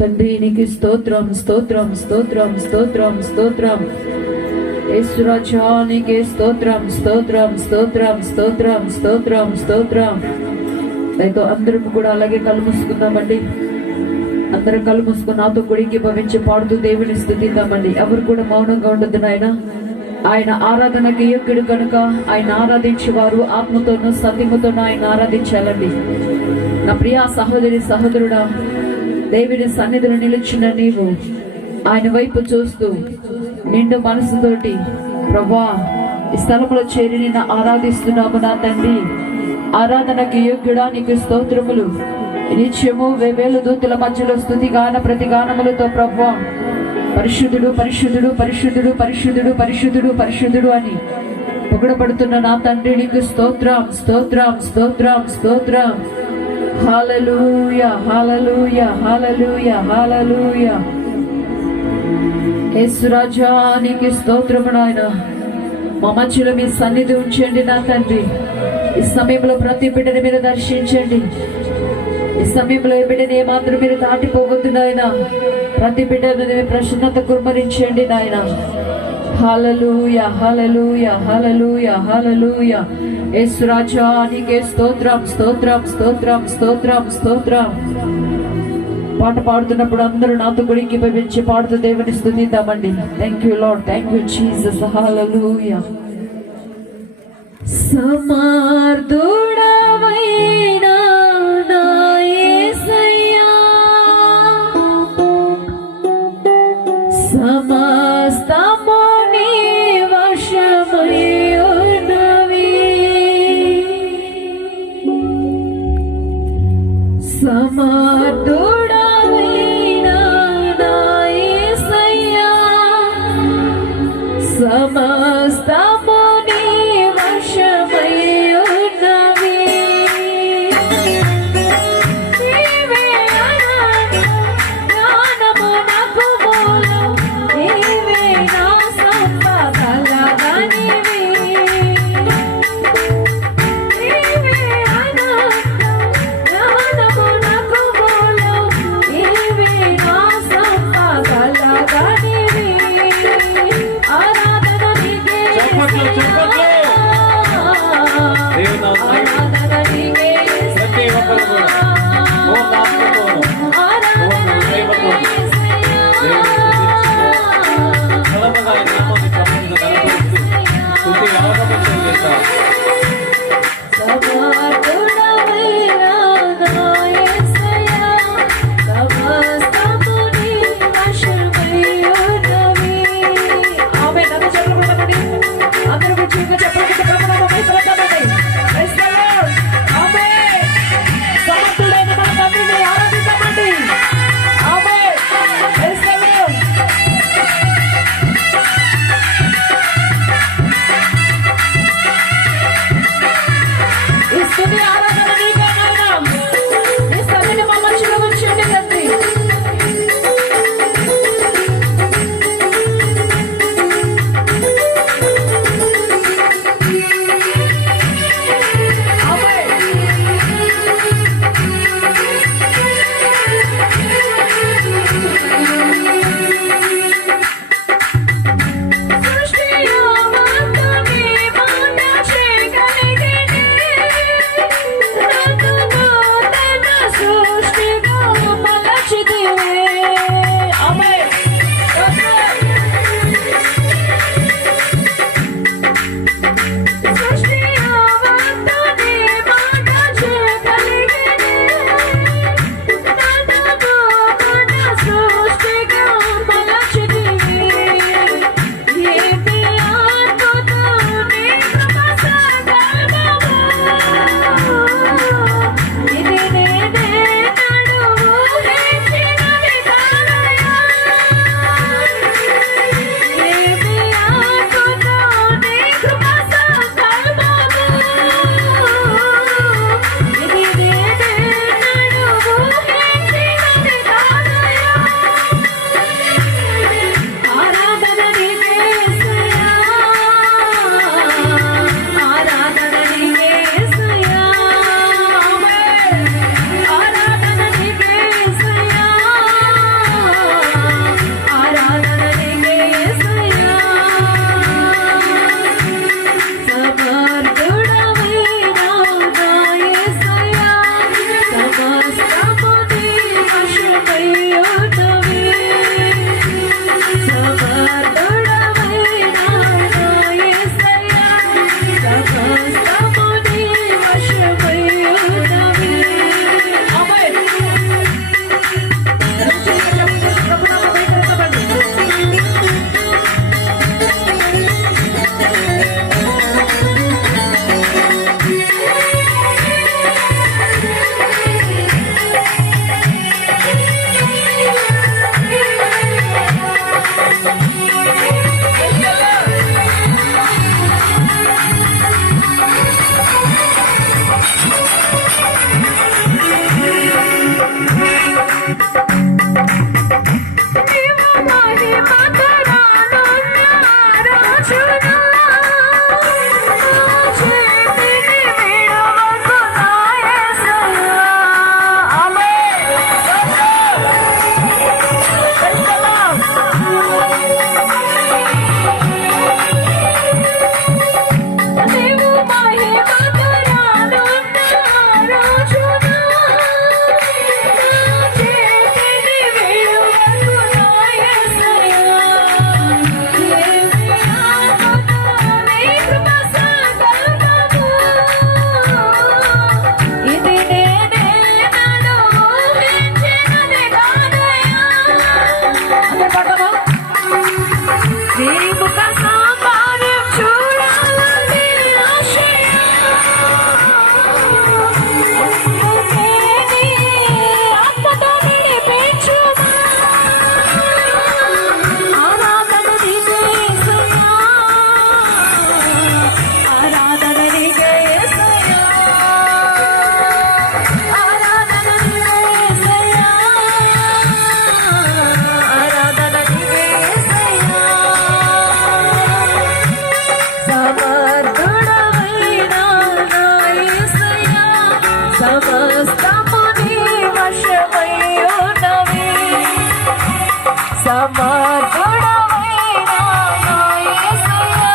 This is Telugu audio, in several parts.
తండ్రి నీకు స్తోత్రం స్తోత్రం స్తోత్రం స్తోత్రం స్తోత్రం. యేసురాజా నీకే స్తోత్రం స్తోత్రం స్తోత్రం స్తోత్రం స్తోత్రం స్తోత్రం. అయితే అందరం కూడా అలాగే కళ్ళు మూసుకుందామండి. అందరం కళ్ళు మూసుకుని నాతో గుడికి భవించి పాడుతూ దేవుని స్తుతిద్దామండి. ఎవరు కూడా మౌనంగా ఉండదు నాయన. ఆయన ఆరాధనకి యోగ్యుడు కనుక ఆయన ఆరాధించేవారు ఆత్మతోనూ సత్యముతోనూ ఆయన ఆరాధించాలండి. నా ప్రియ సహోదరి సహోదరుడా, దేవుని సన్నిధిలో నిలిచిన నీవు ఆయన వైపు చూస్తూ నిండు మనసుతోటి ప్రభువా ఈ స్థలంలో చేరి నిన్ను ఆరాధిస్తున్నాము నా తండ్రి. ఆరాధనకి యోగ్యుడా నీకు స్తోత్రములు. నిత్యము వేవేలు దూతుల మధ్యలో స్తుతి గాన ప్రతి గానములతో ప్రభువా పరిశుద్ధుడు పరిశుద్ధుడు పరిశుద్ధుడు పరిశుద్ధుడు పరిశుద్ధుడు పరిశుద్ధుడు అని పొగడబడుతున్న నా తండ్రి నీకు స్తోత్రం స్తోత్రం స్తోత్రం స్తోత్రం. హల్లెలూయా హల్లెలూయా హల్లెలూయా హల్లెలూయా. యేసురాజా నీకు స్తోత్రము నాయన. మా మధ్యలో మీ సన్నిధి ఉంచండి నా తండ్రి. ఈ సమయంలో ప్రతి బిడ్డని మీరు దర్శించండి. ఈ సమయంలో ఏ బిడ్డని ఏమాత్రం మీరు దాటిపోవద్దు నాయన. ప్రతి బిడ్డని ప్రసన్నత కుమ్మరించండి నాయన. హల్లెలూయా హల్లెలూయా హల్లెలూయా హల్లెలూయా. యేసురాజా నీకే స్తోత్రం స్తోత్రం స్తోత్రం స్తోత్రం స్తోత్రం. పాట పాడుతున్నప్పుడు అందరూ నాతో గుడికి భవించి పాడుతూ దేవుని స్తుతిద్దామండి. Thank you Lord, thank you Jesus. Hallelujah. సమర్థుడవైనా నా యేసయ్యా, సమస్తము నీ వశమై ఉన్నవి. సమర్థుడవైనా నా యేసయ్యా, సమస్తము నీ వశమై ఉన్నవి. నీవే జ్ఞానమునకు మూలం, నీవే సమర్థుడవైన నా యేసయ్యా,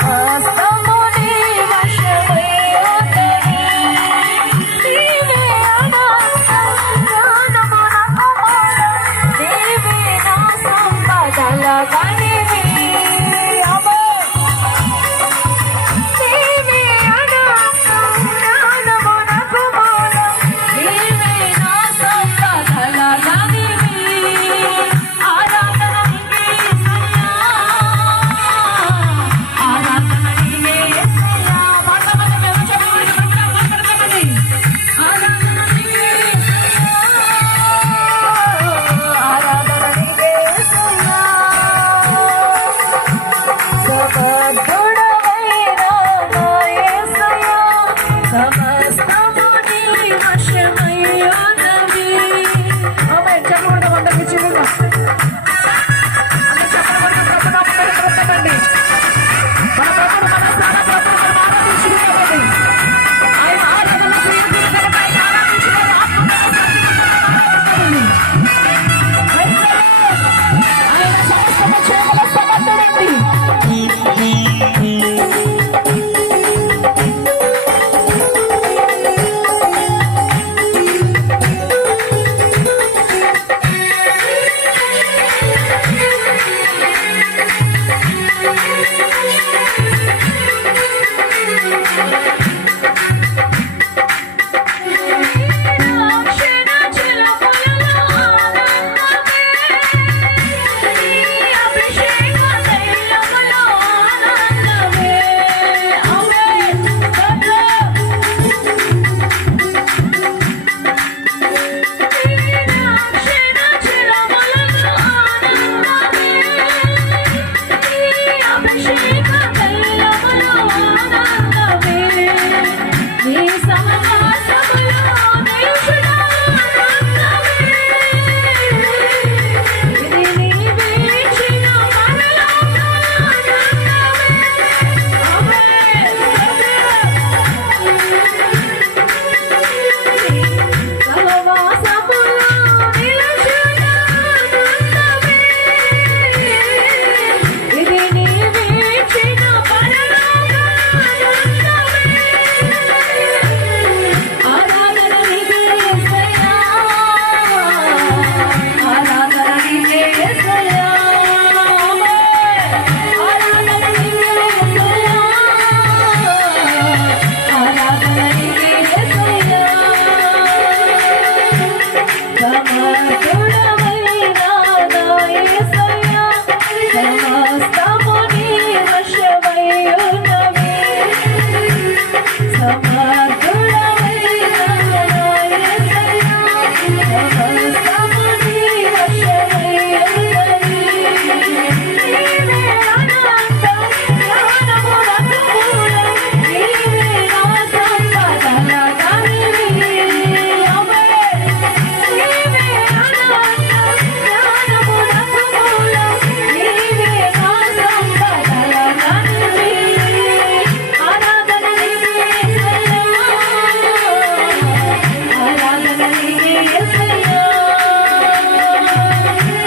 సమస్తము నీ వశమై ఉన్నది. నీవే అనంతం, జ్ఞానమునకు మూలం, నీవే నా సంపదల గనివి. నీవే అనంతం, జ్ఞానమునకు మూలం, నీవే నా సంపదల గనివి. ఆరాధన నీకే యేసయ్యా, ఆరాధన నీకే యేసయ్యా. పాడతామని మేము చెప్పండి, పాడతామని. ఆరాధన నీకే యేసయ్యా, ఆరాధన నీకే యేసయ్యా. సమర్థుడవైన నా యేసయ్యా, సమస్తము నీ వశమై ఉన్నది. ఆమేన్. చెప్పండి అందరికీ చిన్నగా. చెప్పండి. మన ప్రభువును మన ప్రాణ ప్రభువును మనం ఆరాధించుకుందామండి. ఆయన ఆరాధన ప్రియుడు కనుక ఆయన ఆరాధించుకోవాలి. ఆత్మలో ఆయన సమస్తము చేయగల సమర్థుడండి. రక్షణ చిలుకలలో ఆనందమే, నీ అభిషేక తైలములో ఆనందమే. ఆమేన్. రక్షణ చిలుకలలో ఆనందమే, నీ అభిషేక తైలములో ఆనందమే. నీ సహవాసములో దేవుడా ఆనందమే. ఇది నీవే ఇచ్చిన పరలోక ఆనందమే. ఆమేన్. సహవాసములో నిలుచున్న ఆనందమే. ఇది నీవే ఇచ్చిన పరలోక ఆనందమే. ఆరాధన నీకే యేసయ్యా, ఆరాధన నీకే యేసయ్యా. ఆమేన్. ఆరాధన నీకే యేసయ్యా, ఆరాధన నీకే యేసయ్యా. సమర్థుడవైన నా యేసయ్యా, సమస్తము నీ వశమై ఉన్నవి. సమర్థుడవైన నా యేసయ్యా, సమస్తము నీ వశమై ఉన్నవి. నీవే అనంతం, జ్ఞానమునకు మూలం, నీవే నా సంపదల గనివి. ఆమేన్. నీవే అనంతం, జ్ఞానమునకు మూలం, నీవే నా సంపదల గనివి. ఆరాధన నీకే యేసయ్యా, ఆరాధన నీకే యేసయ్యా,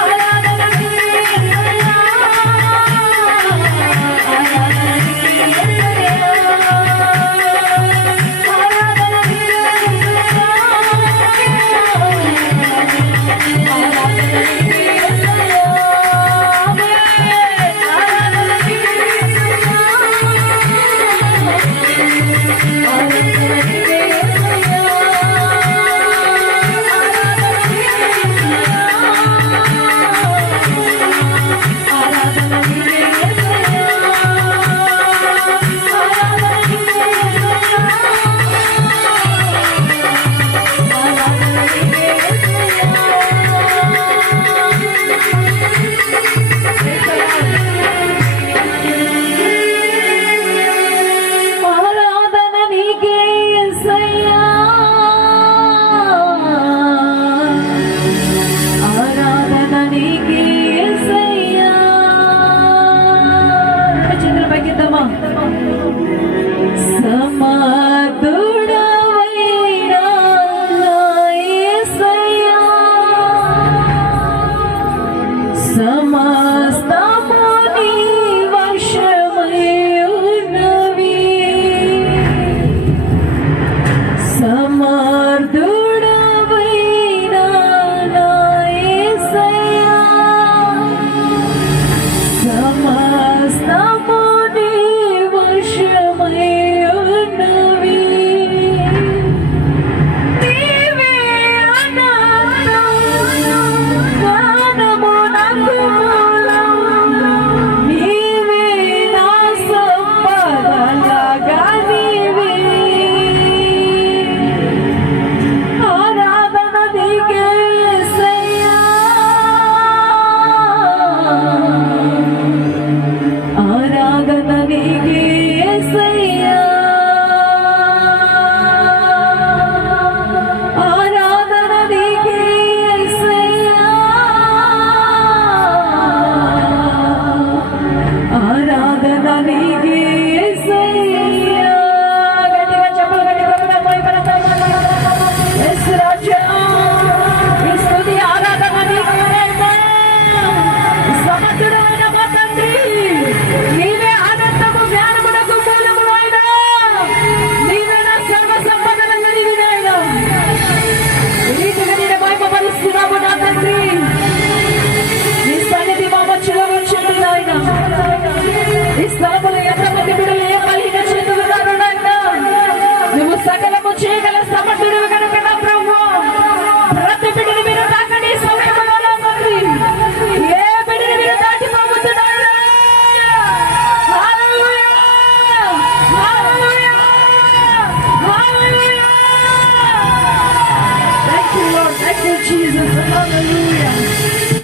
ఆరాధన నీకే యేసయ్యా, ఆరాధన నీకే యేసయ్యా, ఆరాధన నీకే యేసయ్యా, ఆరాధన నీకే